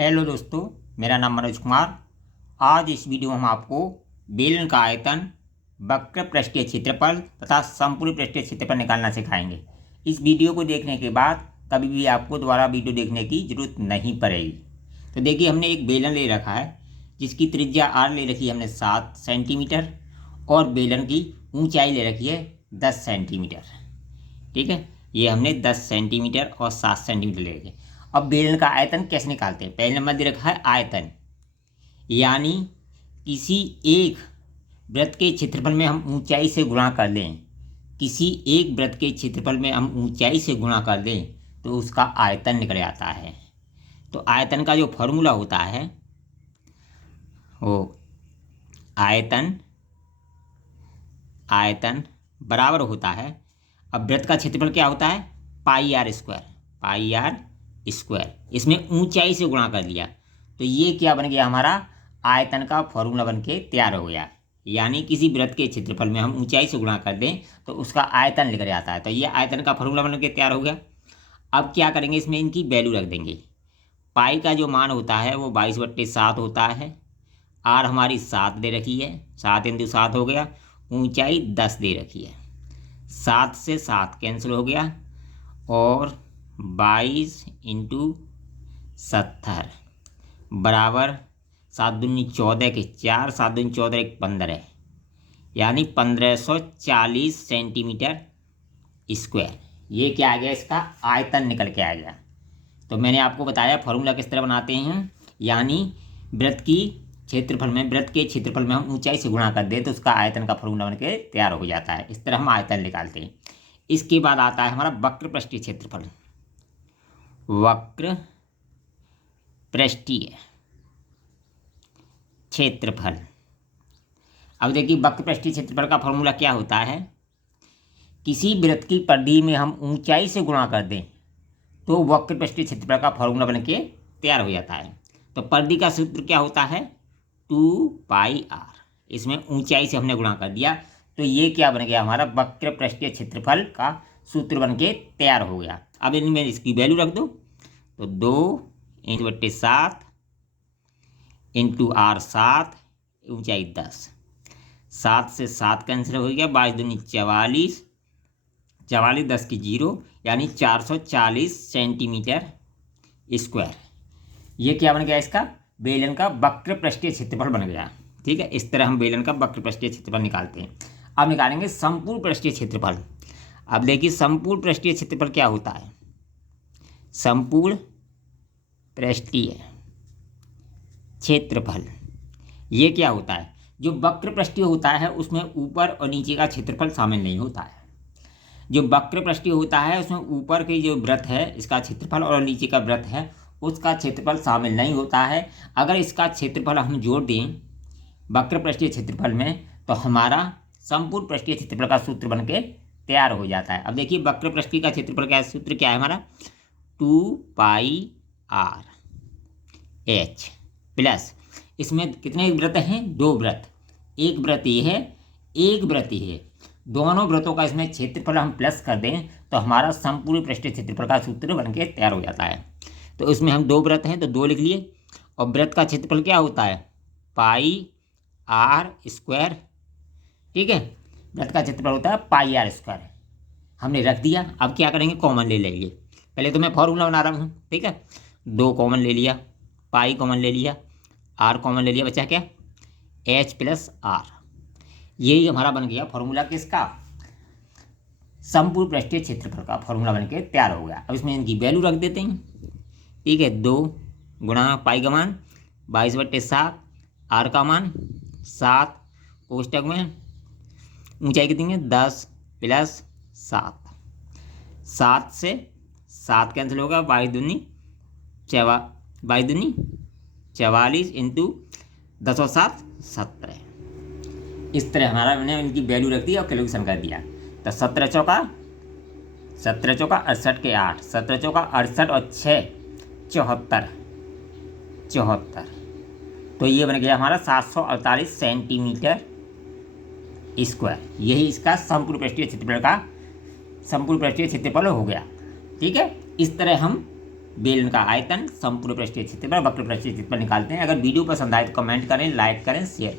Hello दोस्तों, मेरा नाम मनोज कुमार। आज इस वीडियो में हम आपको बेलन का आयतन, वक्र पृष्ठीय क्षेत्रफल तथा संपूर्ण पृष्ठीय क्षेत्रफल निकालना सिखाएंगे। इस वीडियो को देखने के बाद कभी भी आपको दोबारा वीडियो देखने की जरूरत नहीं पड़ेगी। तो देखिए, हमने एक बेलन ले रखा है जिसकी त्रिज्या आर ले रखी है हमने 7 सेंटीमीटर और बेलन की ऊंचाई ले रखी है 10 सेंटीमीटर। ठीक है, ये हमने 10 सेंटीमीटर और 7 सेंटीमीटर ले रखे। अब बेलन का आयतन कैसे निकालते हैं? पहले नंबर दे रखा है आयतन, यानी किसी एक वृत्त के क्षेत्रफल में हम ऊंचाई से गुणा कर दें। किसी एक वृत्त के क्षेत्रफल में हम ऊंचाई से गुणा कर दें तो उसका आयतन निकल आता है। तो आयतन का जो फॉर्मूला होता है वो आयतन बराबर होता है। अब वृत्त का क्षेत्रफल क्या होता है? पाई आर स्क्वायर। इसमें ऊंचाई से गुणा कर दिया तो ये क्या बन गया? हमारा आयतन का फॉर्मूला बन के तैयार हो गया। यानी किसी वृत्त के क्षेत्रफल में हम ऊंचाई से गुणा कर दें तो उसका आयतन निकल आता है। तो ये आयतन का फॉर्मूला बन के तैयार हो गया। अब क्या करेंगे? इसमें इनकी वैल्यू रख देंगे। पाई का जो मान होता है वो 22/7 होता है। आर हमारी 7 दे रखी है, 7 × 7 हो गया। ऊंचाई 10 दे रखी है, 7 से 7 कैंसिल हो गया और 22 × 70 बराबर 7 दूनी 14 के 4, 7 दूनी 14 एक 15 है, यानी 1540 सेंटीमीटर स्क्वायर। ये क्या आ गया? इसका आयतन निकल के आ गया। तो मैंने आपको बताया फॉर्मूला किस तरह बनाते हैं, यानी वृत्त के क्षेत्रफल में हम ऊंचाई से गुणा कर दें तो उसका आयतन का फॉर्मूला बन के तैयार हो जाता है। इस तरह हम आयतन निकालते हैं। इसके बाद आता है हमारा वक्र पृष्ठीय क्षेत्रफल। वक्र पृष्ठीय क्षेत्रफल। अब देखिए, वक्र पृष्ठीय क्षेत्रफल का फॉर्मूला क्या होता है? किसी वृत्त की परिधि में हम ऊंचाई से गुणा कर दें तो वक्र पृष्ठीय क्षेत्रफल का फॉर्मूला बन के तैयार हो जाता है। तो परिधि का सूत्र क्या होता है? 2πr। इसमें ऊंचाई से हमने गुणा कर दिया तो ये क्या बन गया? हमारा वक्र पृष्ठीय क्षेत्रफल का सूत्र बन के तैयार हो गया। अब इनमें इसकी वैल्यू रख दो तो 2/7 × r 7, ऊंचाई 10, 7 से 7 कैंसिल हो गया, 22 दूनी 44, 44 10 की 0, यानी 440 सेंटीमीटर स्क्वायर। ये क्या बन गया? इसका बेलन का वक्र पृष्ठीय क्षेत्रफल बन गया। ठीक है, इस तरह हम बेलन का वक्र पृष्ठीय क्षेत्रफल निकालते हैं। अब निकालेंगे संपूर्ण पृष्ठीय क्षेत्रफल। अब देखिए, संपूर्ण पृष्ठीय क्षेत्रफल क्या होता है? संपूर्ण पृष्ठीय क्षेत्रफल ये क्या होता है? जो वक्र पृष्ठीय होता है उसमें ऊपर और नीचे का क्षेत्रफल शामिल नहीं होता है। जो वक्र पृष्ठीय होता है उसमें ऊपर की जो वृत्त है इसका क्षेत्रफल और नीचे का वृत्त है उसका क्षेत्रफल शामिल नहीं होता है। अगर इसका क्षेत्रफल हम जोड़ दें वक्र पृष्ठीय क्षेत्रफल में तो हमारा संपूर्ण पृष्ठीय क्षेत्रफल का सूत्र बन के तैयार हो जाता है। अब देखिए, वक्र पृष्ठीय का क्षेत्रफल का सूत्र क्या है हमारा? 2πr h प्लस, इसमें कितने वृत्त हैं? 2 वृत्त। एक वृत्त ये है, एक वृत्त ये है। दोनों वृत्तों का इसमें क्षेत्रफल हम प्लस कर दें तो हमारा संपूर्ण पृष्ठीय क्षेत्रफल का सूत्र बन के तैयार हो जाता है। तो इसमें हम 2 वृत्त हैं तो 2 लिख लिए। और वृत्त का क्षेत्रफल क्या होता है? πr²। ठीक है, वृत्त का क्षेत्रफल होता है πr²। हमने रख दिया। अब क्या करेंगे? कॉमन ले लेंगे। पहले तो मैं फॉर्मूला बना रहा हूँ। ठीक है, 2 कॉमन ले लिया, पाई कॉमन ले लिया, आर कॉमन ले लिया, बचा क्या? h + r। यही हमारा बन गया फॉर्मूला किसका? संपूर्ण पृष्ठीय क्षेत्रफल का फॉर्मूला बन के तैयार हो गया। अब इसमें इनकी वैल्यू रख देते हैं। ठीक है, 2 × पाई का मान 22/7, आर का मान 7, कोष्टक में ऊंचाई कितनी है? 10 + 7, 7 से 7 कैंसिल होगा, 22 दूनी 44 × 10 और 7 17। इस तरह हमारा मैंने इनकी वैल्यू रख दी और कैलकुलेशन कर दिया। तो 17 चौका 68 के 8, 17 चौका 68 और 6 74। तो ये बन गया हमारा 748 सेंटीमीटर स्क्वायर। यही इसका संपूर्ण पृष्ठीय क्षेत्रफल हो गया। ठीक है, इस तरह हम बेलन का आयतन, समपूर्ण पृष्ठीय क्षेत्रफल, वक्र पृष्ठीय क्षेत्रफल निकालते हैं। अगर वीडियो पसंद आए तो कमेंट करें, लाइक करें, शेयर